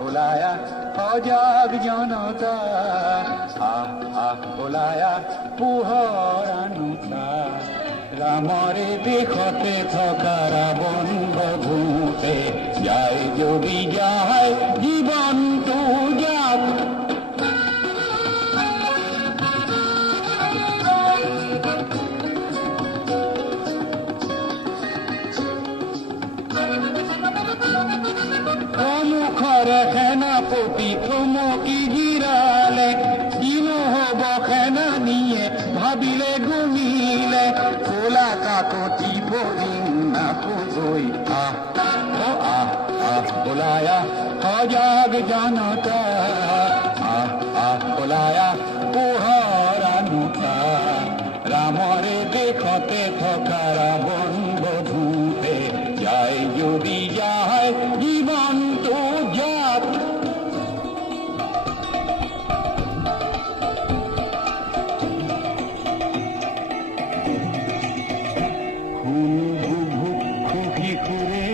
ওলায়া সজাগ জনতা ওলায়া পোহৰানুতা ৰামৰে দেশতে থকা ৰাৱণ বধূতে যায় যদি যায় জীৱনটো যাক মুখৰে সেনাপতি থমকি জিৰালে কিনো হব সেনানীয়ে ভাবিলে গুমিলে কোলা কাকতি পৰিম নাকলৈ ওলায়া সজাগ জনতা ওলায়া পোহৰানুতা ৰামৰে দেশতে থকা ৰাৱণ বধূতে যায় যদি যায় জীৱনটো যাক শিশুৰে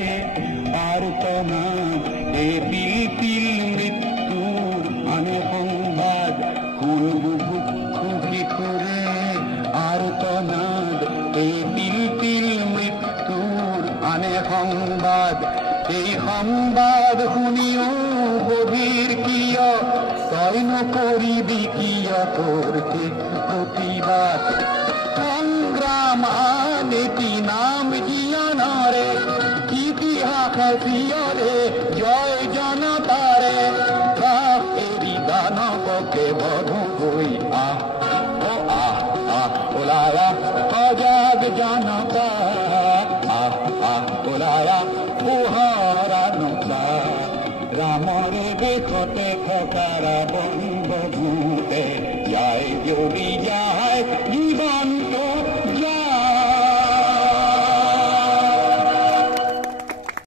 আৰ্তনা এই পিল মৃত্যুৰ আনে সংবাদ শিশুৰে আৰ্তনাদ এই পিল মৃত্যুৰ আনে সংবাদ এই সংবাদ শুনিও বধিৰ কিয় তই নকৰিবি কিয় তোৰতে প্ৰতিবাদ সংগ্ৰাম নীতি নাম জীয়নৰে ইতিহাস চিয়ৰে জয় জনতাৰে এৰি দানৱকে বধ হৈ ওলায়া সজাগ জনতা ওলায়া পোহৰানুতা ৰামৰে দেশতে থকা ৰাৱণ বধূতে যায় যদি যায়